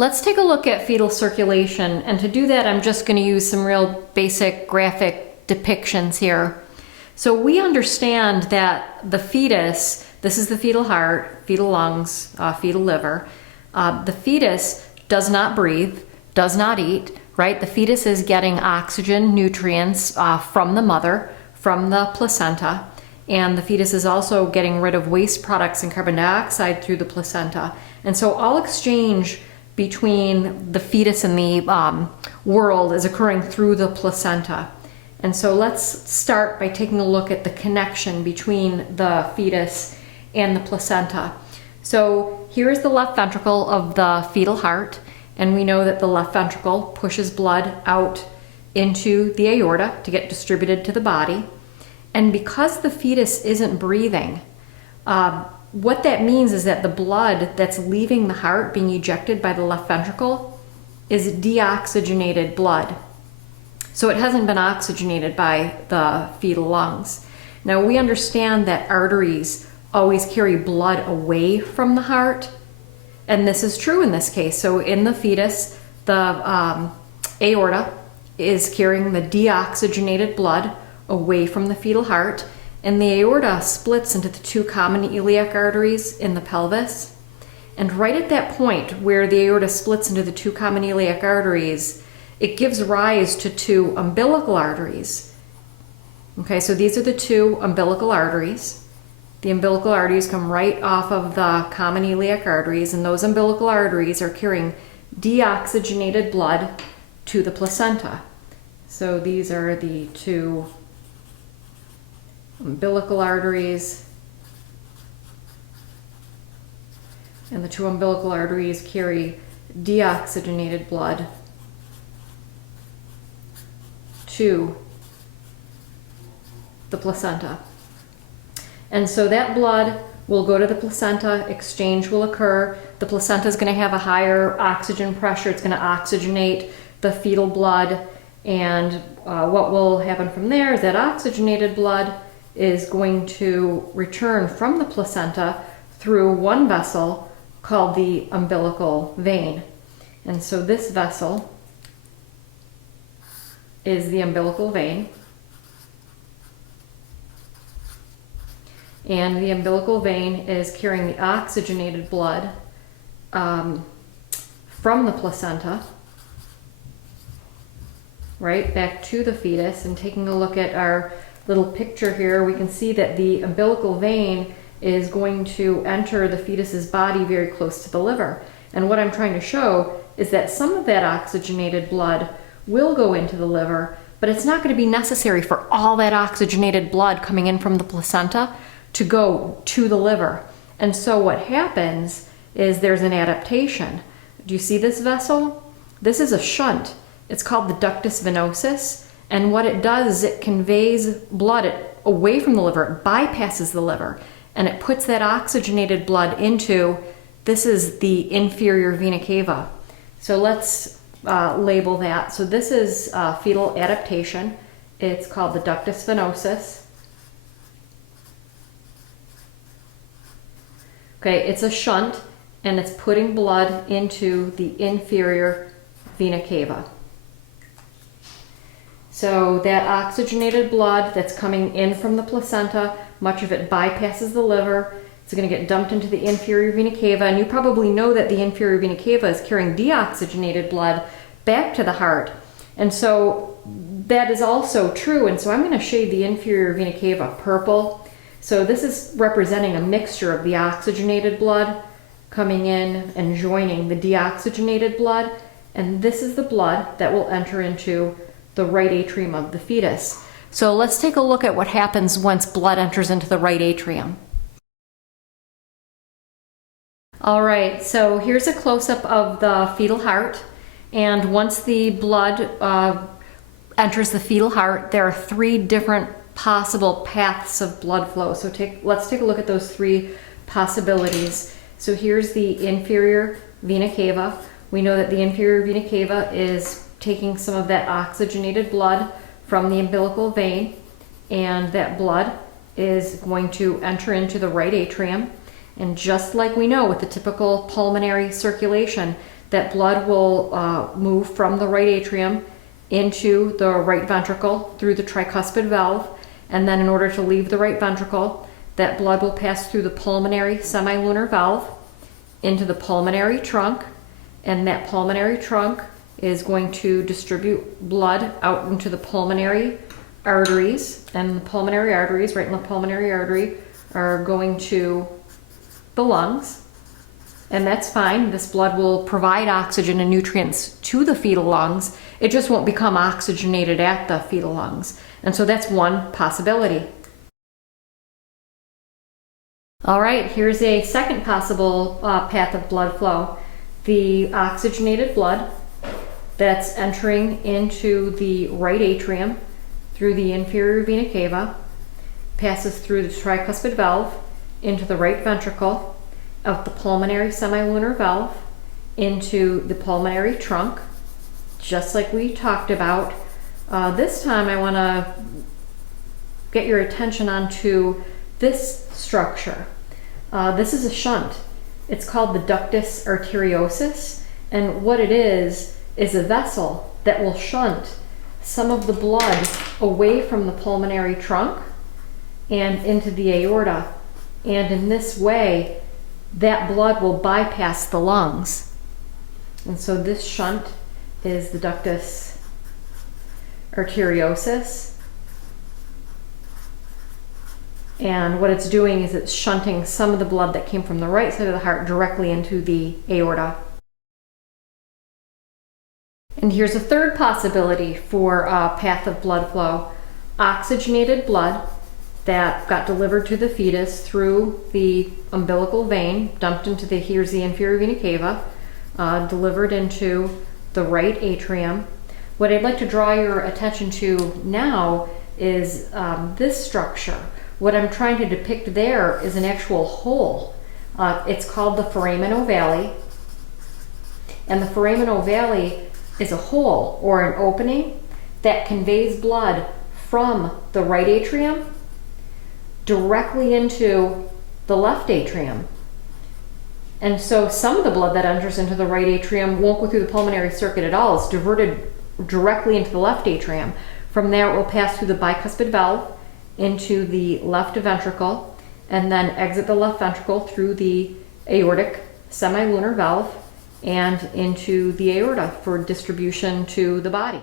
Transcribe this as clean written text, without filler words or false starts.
Let's take a look at fetal circulation, and to do that I'm just going to use some real basic graphic depictions here. So we understand that the fetus, this is the fetal heart, fetal lungs, fetal liver. The fetus does not breathe, does not eat, right? The fetus is getting oxygen, nutrients from the mother, from the placenta, and the fetus is also getting rid of waste products and carbon dioxide through the placenta. And so all exchange between the fetus and the world is occurring through the placenta. And so let's start by taking a look at the connection between the fetus and the placenta. So here is the left ventricle of the fetal heart, and we know that the left ventricle pushes blood out into the aorta to get distributed to the body. And because the fetus isn't breathing, what that means is that the blood that's leaving the heart, being ejected by the left ventricle, is deoxygenated blood. So it hasn't been oxygenated by the fetal lungs. Now we understand that arteries always carry blood away from the heart, and this is true in this case. So in the fetus, the aorta is carrying the deoxygenated blood away from the fetal heart, and the aorta splits into the two common iliac arteries in the pelvis. And right at that point where the aorta splits into the two common iliac arteries, it gives rise to two umbilical arteries. Okay, so these are the two umbilical arteries. The umbilical arteries come right off of the common iliac arteries, and those umbilical arteries are carrying deoxygenated blood to the placenta. So these are the two umbilical arteries, and the two umbilical arteries carry deoxygenated blood to the placenta. And so that blood will go to the placenta, exchange will occur. The placenta is going to have a higher oxygen pressure, it's going to oxygenate the fetal blood, and what will happen from there is that oxygenated blood is going to return from the placenta through one vessel called the umbilical vein. And so this vessel is the umbilical vein. And the umbilical vein is carrying the oxygenated blood from the placenta right back to the fetus. And taking a look at our little picture here, we can see that the umbilical vein is going to enter the fetus's body very close to the liver. And what I'm trying to show is that some of that oxygenated blood will go into the liver, but it's not going to be necessary for all that oxygenated blood coming in from the placenta to go to the liver. And so what happens is there's an adaptation. Do you see this vessel? This is a shunt. It's called the ductus venosus, and what it does is it conveys blood away from the liver. It bypasses the liver, and it puts that oxygenated blood into, this is the inferior vena cava. So let's label that. So this is fetal adaptation. It's called the ductus venosus. Okay, it's a shunt, and it's putting blood into the inferior vena cava. So that oxygenated blood that's coming in from the placenta, much of it bypasses the liver. It's going to get dumped into the inferior vena cava, and you probably know that the inferior vena cava is carrying deoxygenated blood back to the heart. And so that is also true, and so I'm going to shade the inferior vena cava purple. So this is representing a mixture of the oxygenated blood coming in and joining the deoxygenated blood, and this is the blood that will enter into the right atrium of the fetus. So let's take a look at what happens once blood enters into the right atrium. All right, so here's a close-up of the fetal heart, and once the blood enters the fetal heart, there are three different possible paths of blood flow. So let's take a look at those three possibilities. So here's the inferior vena cava. We know that the inferior vena cava is taking some of that oxygenated blood from the umbilical vein, and that blood is going to enter into the right atrium. And just like we know with the typical pulmonary circulation, that blood will move from the right atrium into the right ventricle through the tricuspid valve, and then in order to leave the right ventricle, that blood will pass through the pulmonary semilunar valve into the pulmonary trunk, and that pulmonary trunk is going to distribute blood out into the pulmonary arteries, and the pulmonary arteries, right in the pulmonary artery, are going to the lungs, and that's fine. This blood will provide oxygen and nutrients to the fetal lungs. It just won't become oxygenated at the fetal lungs, and so that's one possibility. All right, here's a second possible path of blood flow. The oxygenated blood that's entering into the right atrium through the inferior vena cava passes through the tricuspid valve into the right ventricle, out the pulmonary semilunar valve into the pulmonary trunk, just like we talked about. This time I want to get your attention onto this structure. This is a shunt. It's called the Ductus arteriosus, and what it is a vessel that will shunt some of the blood away from the pulmonary trunk and into the aorta. And in this way, that blood will bypass the lungs. And so this shunt is the Ductus arteriosus. And what it's doing is it's shunting some of the blood that came from the right side of the heart directly into the aorta. And here's a third possibility for a path of blood flow. Oxygenated blood that got delivered to the fetus through the umbilical vein, dumped into here's the inferior vena cava, delivered into the right atrium. What I'd like to draw your attention to now is this structure. What I'm trying to depict there is an actual hole. It's called the Foramen ovale. And the Foramen ovale is a hole or an opening that conveys blood from the right atrium directly into the left atrium. And so some of the blood that enters into the right atrium won't go through the pulmonary circuit at all. It's diverted directly into the left atrium. From there, it will pass through the bicuspid valve into the left ventricle, and then exit the left ventricle through the aortic semilunar valve and into the aorta for distribution to the body.